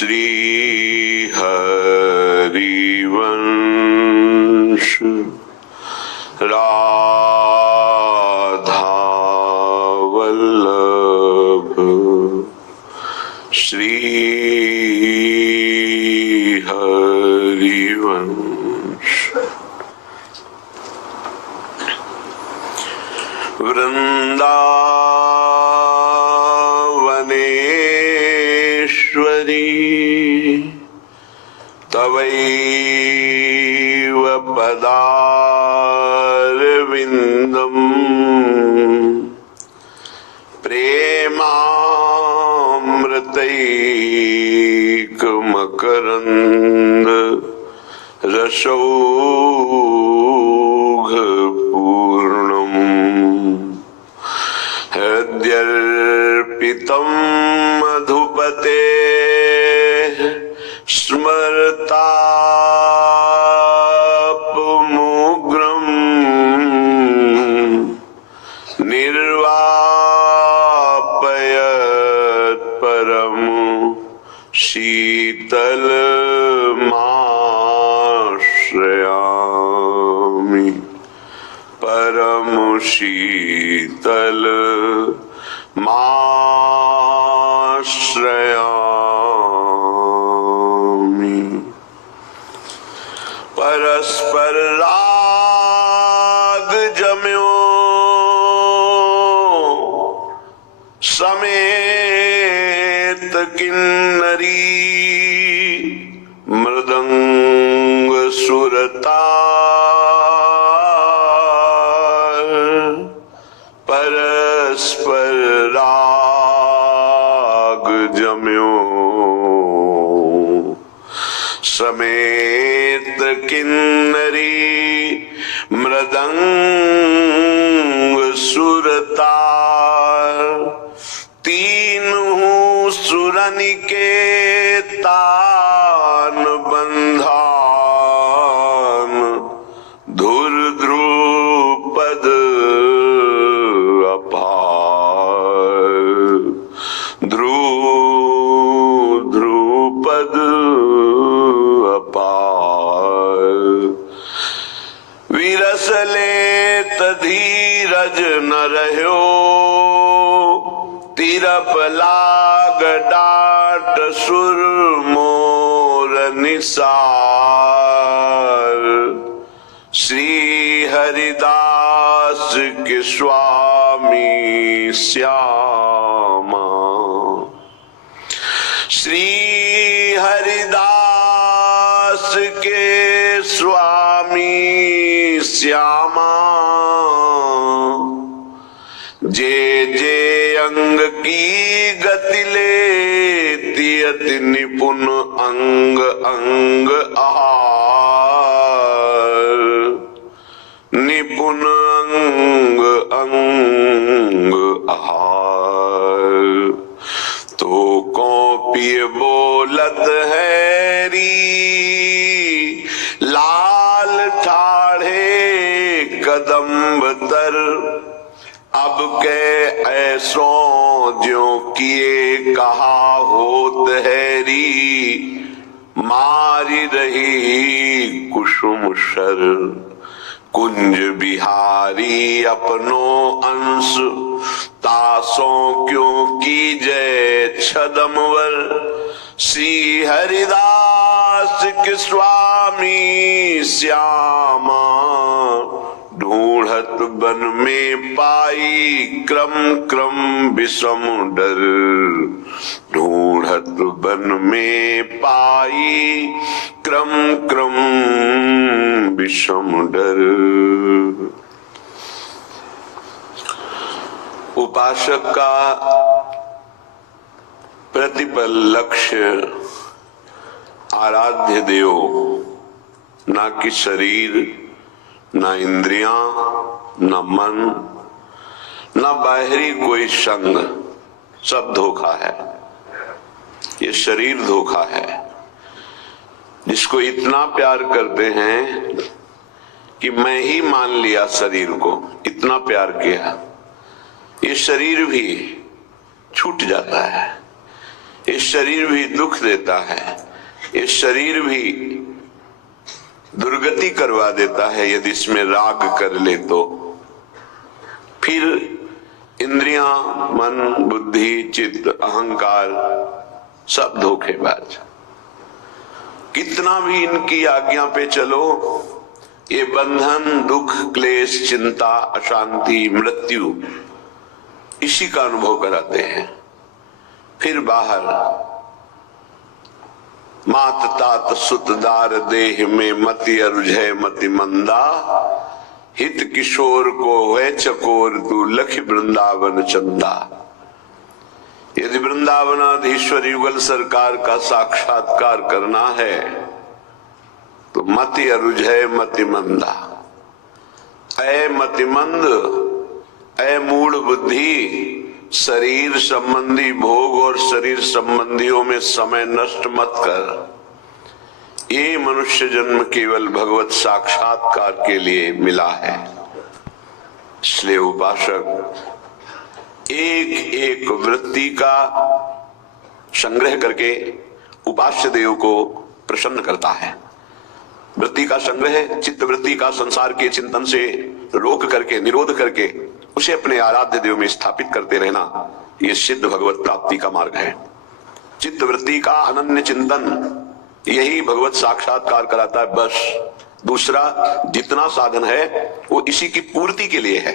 श्री हरिवंश राधा वल्लभ श्री हरिवंश। वृंदावनेश्वरी तवैव पदारविन्दम् प्रेमामृतैकमकरन्द रसौघपूर्णम् हृद्यर्पितं मधुपते स्मरतापमुग्रम् निर्वापयत् परम शीतलमाश्रयामि परम शीतलमाश्रयामि। परस्पर राग जम्यो समेत किन्नरी मृदंग सुरतार परस्पर राग जम्यो समेत किन्नरी मृदंग सुरतार तीनों सुरनिकेतान बंधान धुर ध्रुपद अपार ध्रुपद अपार। विरसलेत धीरज न रह्यो तिरप लाग डाट सुर मोर निसार श्री हरिदास के स्वामी श्यामा श्री हरिदास के स्वामी श्यामा जे जे अंग की गति लेती अति निपुण अंग अंग आहार निपुण अंग अंग आहार। तो कॉपी बोलत हैरी लाल ठाढ़े कदम्ब तर अब के ऐसों ज्यों किए कहा होत हैरी मारी रही कुसुम शर कुंज बिहारी अपनो अंश तासों क्यों की जय छदमवर श्री हरिदास के स्वामी श्यामा ढूंढत बन में पाई क्रम क्रम विषम डर ढूंढत बन में पाई क्रम क्रम विषम डर। उपासक का प्रतिपल लक्ष्य आराध्य देव ना कि शरीर ना इंद्रियां ना मन ना बाहरी कोई संग सब धोखा है। ये शरीर धोखा है जिसको इतना प्यार करते हैं कि मैं ही मान लिया शरीर को, इतना प्यार किया, ये शरीर भी छूट जाता है। ये शरीर भी दुख देता है, ये शरीर भी दुर्गति करवा देता है यदि इसमें राग कर ले तो। फिर इंद्रियां, मन, बुद्धि, चित्त, अहंकार सब धोखेबाज। कितना भी इनकी आज्ञा पे चलो, ये बंधन, दुख, क्लेश, चिंता, अशांति, मृत्यु इसी का अनुभव कराते हैं। फिर बाहर मात तात सुत दार देह में मति अरुझय मति मंदा, हित किशोर को है चकोर तू लख वृंदावन चंदा। यदि वृंदावनाधीश्वर युगल सरकार का साक्षात्कार करना है तो मति अरुझय मति मंदा। ऐ मतिमंद, ऐ मूढ़ बुद्धि, शरीर संबंधी भोग और शरीर संबंधियों में समय नष्ट मत कर। ये मनुष्य जन्म केवल भगवत साक्षात्कार के लिए मिला है। इसलिए उपासक एक एक वृत्ति का संग्रह करके उपास्य देव को प्रसन्न करता है। वृत्ति का संग्रह, चित्त वृत्ति का संसार के चिंतन से रोक करके, निरोध करके उसे अपने आराध्य देव में स्थापित करते रहना, यह सिद्ध भगवत प्राप्ति का मार्ग है। चित्त वृत्ति का अनन्य चिंतन यही भगवत साक्षात्कार कराता है। बस दूसरा जितना साधन है वो इसी की पूर्ति के लिए है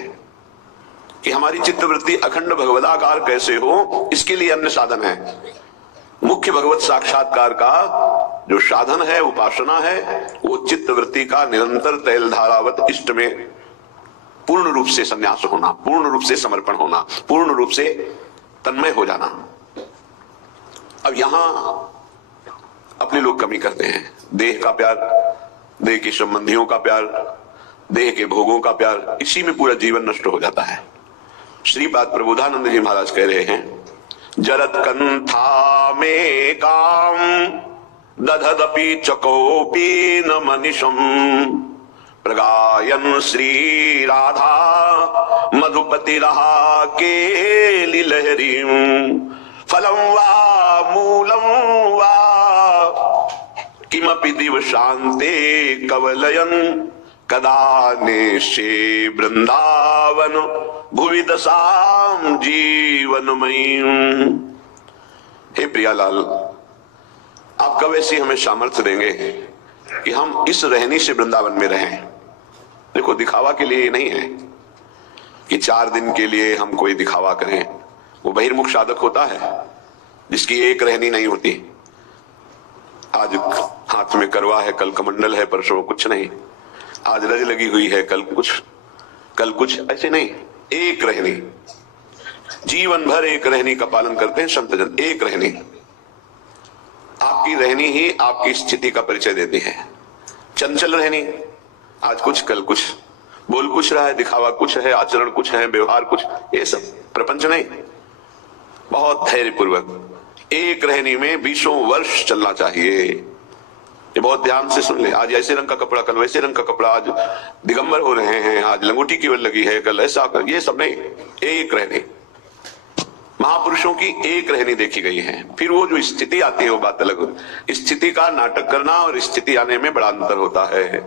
कि हमारी चित्त वृत्ति अखंड भगवदाकार कैसे हो, इसके लिए अन्य साधन है। मुख्य भगवत साक्षात्कार का जो साधन है, उपासना है, वो चित्त वृत्ति का निरंतर तैल धारावत इष्ट में पूर्ण रूप से संन्यास होना, पूर्ण रूप से समर्पण होना, पूर्ण रूप से तन्मय हो जाना। अब यहां अपने लोग कमी करते हैं। देह का प्यार, देह के संबंधियों का प्यार, देह के भोगों का प्यार, इसी में पूरा जीवन नष्ट हो जाता है। श्रीपाद प्रबोधानंद जी महाराज कह रहे हैं, जरत कंथा में काम दधदपि चकोपी न मनिषम, प्रगायन श्री राधा मधुपति रहा के लहरी, फलम वा मूलम वा किमपि दिव शांते कवलयन, कदा नेशे वृंदावन भुवि दशाम जीवनमयी। हे प्रियालाल, आप कब ऐसी हमें सामर्थ्य देंगे कि हम इस रहनी से वृंदावन में रहें। देखो, दिखावा के लिए नहीं है कि 4 दिन के लिए हम कोई दिखावा करें। वो बहिर्मुख साधक होता है जिसकी एक रहनी नहीं होती। आज हाथ में करवा है, कल कमंडल है, परसों कुछ नहीं। आज रज लगी हुई है, कल कुछ, ऐसे नहीं। एक रहनी, जीवन भर एक रहनी का पालन करते हैं संत जन। एक रहनी, आपकी रहनी ही आपकी स्थिति का परिचय देती है। चंचल रहनी, आज कुछ कल कुछ, बोल कुछ रहा है, दिखावा कुछ है, आचरण कुछ है, व्यवहार कुछ, ये सब प्रपंच नहीं। बहुत धैर्यपूर्वक एक रहनी में 20 वर्ष चलना चाहिए। ये बहुत ध्यान से सुन ले। आज ऐसे रंग का कपड़ा, कल वैसे रंग का कपड़ा, आज दिगंबर हो रहे हैं, आज लंगोटी केवल लगी है, कल ऐसा कर, ये सब नहीं। एक रहनी, महापुरुषों की एक रहनी देखी गई है। फिर वो जो स्थिति आती है वो बात अलग। स्थिति का नाटक करना और स्थिति आने में बड़ा अंतर होता है।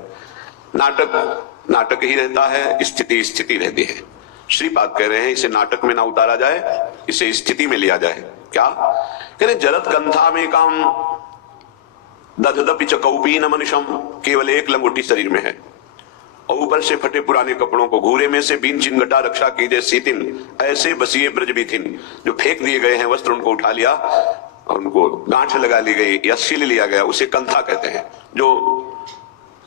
नाटक नाटक ही रहता है, स्थिति स्थिति रहती है। श्रीपाद कह रहे हैं इसे नाटक में ना उतारा जाए, इसे स्थिति में लिया जाए। क्या कह रहे? जरत कंथा में काम दधदपि चकौपी न मनिषम, केवल एक लंगोटी शरीर में है और ऊपर से फटे पुराने कपड़ों को घूरे में से बीन चिनगटा रक्षा कीजिए सीतिन, ऐसे बसिए ब्रज बीथिन। जो फेंक दिए गए हैं वस्त्र उनको उठा लिया और उनको गांठ लगा ली गई या सील लिया गया, उसे कंथा कहते हैं। जो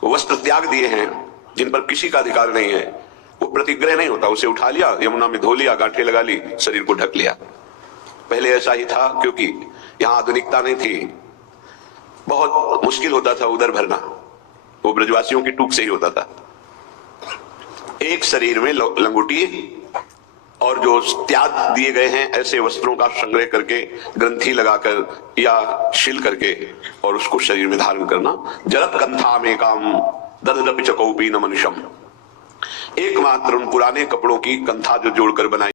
वस्त्र त्याग दिए हैं, जिन पर किसी का अधिकार नहीं है, वो प्रतिग्रह नहीं होता, उसे उठा लिया, यमुना में धो लिया, गांठें लगा ली, शरीर को ढक लिया। पहले ऐसा ही था, क्योंकि यहां आधुनिकता नहीं थी। बहुत मुश्किल होता था उदर भरना, वो ब्रजवासियों की टूक से ही होता था। एक शरीर में लंगोटी और जो त्याग दिए गए हैं ऐसे वस्त्रों का संग्रह करके, ग्रंथि लगाकर या शिल करके, और उसको शरीर में धारण करना। जरत कंथा में काम दधदपि चकौपी न मनुष्यम, एकमात्र उन पुराने कपड़ों की कंथा जो जोड़कर बनाई